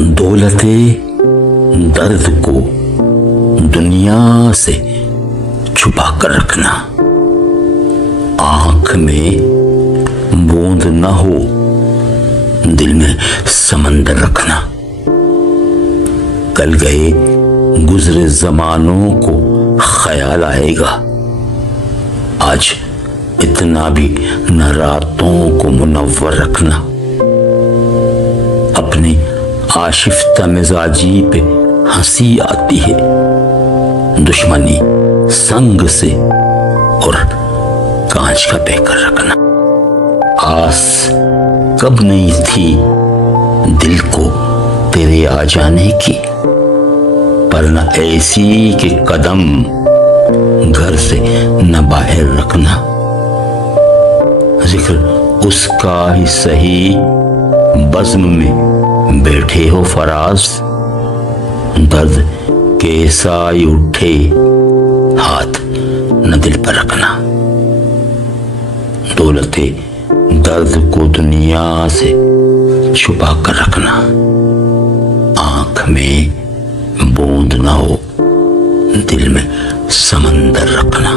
दौलते दर्द को दुनिया से छुपा कर रखना, आंख में बूंद न हो, दिल में समंदर रखना। कल गए गुजरे जमानों को ख्याल आएगा, आज इतना भी न रातों को मुनव्वर रखना। अपनी आशिफ्ता मिजाजी पे हंसी आती है, दुश्मनी संग से और कांच का पैकर रखना। आस कब नहीं थी दिल को तेरे आ जाने की, पर न ऐसी कि कदम घर से न बाहर रखना। जिक्र उसका ही सही बज़्म में बैठे हो फराज, दर्द कैसा ही उठे हाथ न दिल पर रखना। दौलते दर्द को दुनिया से छुपा कर रखना, आंख में बूंद न हो, दिल में समंदर रखना।